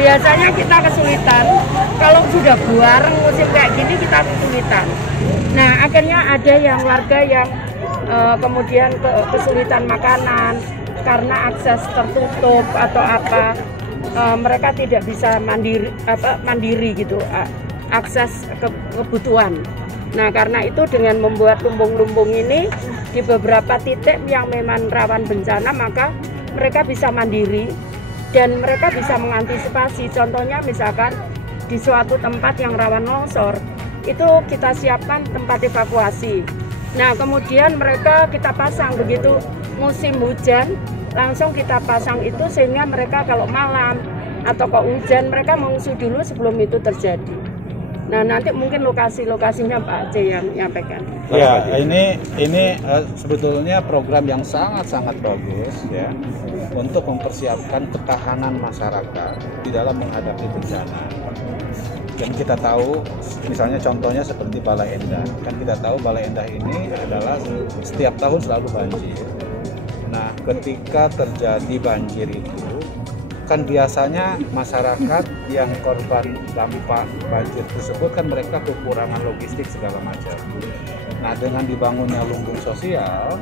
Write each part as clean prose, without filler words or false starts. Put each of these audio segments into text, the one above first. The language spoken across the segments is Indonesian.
biasanya kita kesulitan kalau sudah bareng musim kayak gini kita kesulitan. Nah akhirnya ada yang warga yang kemudian kesulitan makanan karena akses tertutup atau apa, mereka tidak bisa mandiri gitu, akses kebutuhan. Nah karena itu dengan membuat lumbung-lumbung ini di beberapa titik yang memang rawan bencana, maka mereka bisa mandiri dan mereka bisa mengantisipasi. Contohnya misalkan di suatu tempat yang rawan longsor, itu kita siapkan tempat evakuasi. Nah kemudian mereka kita pasang begitu musim hujan, langsung kita pasang itu sehingga mereka kalau malam atau kok hujan mereka mengungsi dulu sebelum itu terjadi. Nah nanti mungkin lokasi-lokasinya Pak C yang menyampaikan. Ya, ini sebetulnya program yang sangat-sangat bagus ya untuk mempersiapkan ketahanan masyarakat di dalam menghadapi bencana. Dan kita tahu, misalnya contohnya seperti Balai Endah, kan kita tahu Balai Endah ini adalah setiap tahun selalu banjir. Nah, ketika terjadi banjir itu, kan biasanya masyarakat yang korban dampak banjir tersebut kan mereka kekurangan logistik segala macam. Nah, dengan dibangunnya lumbung sosial,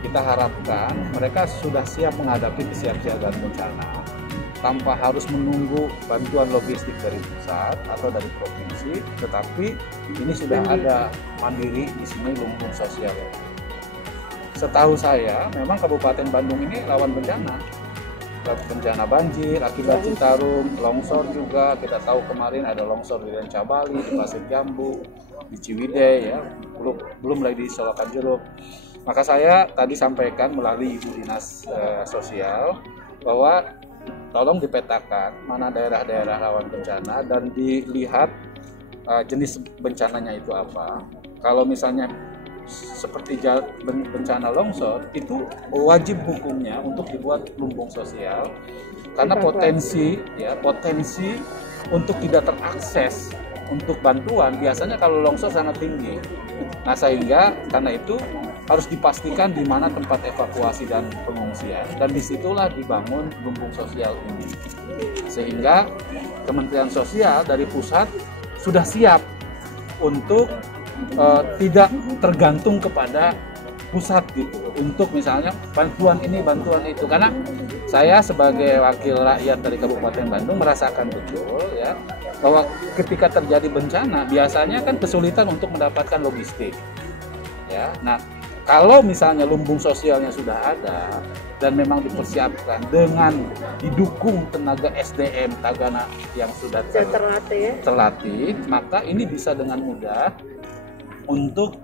kita harapkan mereka sudah siap menghadapi kesiapsiagaan bencana tanpa harus menunggu bantuan logistik dari pusat atau dari provinsi, tetapi ini sudah ada mandiri di sini lumbung sosial. Setahu saya, memang Kabupaten Bandung ini rawan bencana banjir akibat Citarum, longsor juga. Kita tahu kemarin ada longsor di Lencabali, di Pasir Jambu, di Ciwidey ya, belum lagi di Solokan Jeruk. Maka saya tadi sampaikan melalui Ibu Dinas Sosial bahwa tolong dipetakan mana daerah-daerah rawan bencana dan dilihat jenis bencananya itu apa. Kalau misalnya seperti bencana longsor, itu wajib hukumnya untuk dibuat lumbung sosial karena potensi untuk tidak terakses untuk bantuan biasanya kalau longsor sangat tinggi. Nah sehingga karena itu harus dipastikan di mana tempat evakuasi dan pengungsian, dan disitulah dibangun lumbung sosial ini sehingga Kementerian Sosial dari pusat sudah siap untuk tidak tergantung kepada pusat gitu untuk misalnya bantuan ini bantuan itu. Karena saya sebagai wakil rakyat dari Kabupaten Bandung merasakan betul ya bahwa ketika terjadi bencana biasanya kan kesulitan untuk mendapatkan logistik ya. Nah kalau misalnya lumbung sosialnya sudah ada dan memang dipersiapkan dengan didukung tenaga SDM Tagana yang sudah terlatih, maka ini bisa dengan mudah untuk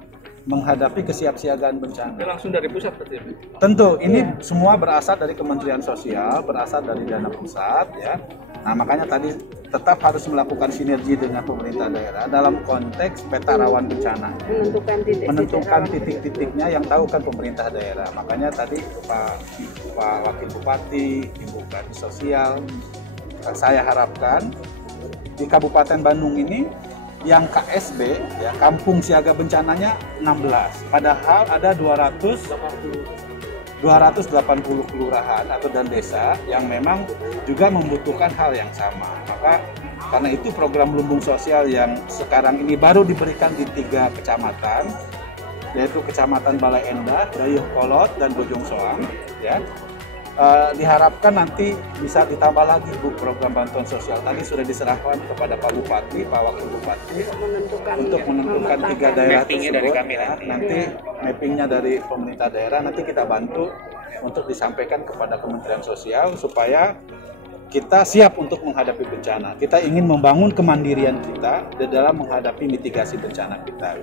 menghadapi kesiapsiagaan bencana. Langsung dari pusat berarti? Tentu, ini semua berasal dari Kementerian Sosial, berasal dari dana pusat ya. Nah makanya tadi tetap harus melakukan sinergi dengan pemerintah daerah dalam konteks peta rawan bencana. Menentukan titik-titiknya yang tahu kan pemerintah daerah. Makanya tadi Pak Wakil Bupati, Ibu Kadis Sosial, saya harapkan di Kabupaten Bandung ini yang KSB ya, kampung siaga bencananya 16, padahal ada 280 kelurahan atau dan desa yang memang juga membutuhkan hal yang sama. Maka karena itu program lumbung sosial yang sekarang ini baru diberikan di 3 kecamatan, yaitu Kecamatan Balai Endah, Dayeuhkolot, dan Bojong Soang ya. Diharapkan nanti bisa ditambah lagi Bu program bantuan sosial. Tadi sudah diserahkan kepada Pak Bupati, Pak Wakil Bupati untuk menentukan 3 daerah tersebut. Nanti mappingnya dari pemerintah daerah nanti kita bantu untuk disampaikan kepada Kementerian Sosial supaya kita siap untuk menghadapi bencana. Kita ingin membangun kemandirian kita di dalam menghadapi mitigasi bencana kita.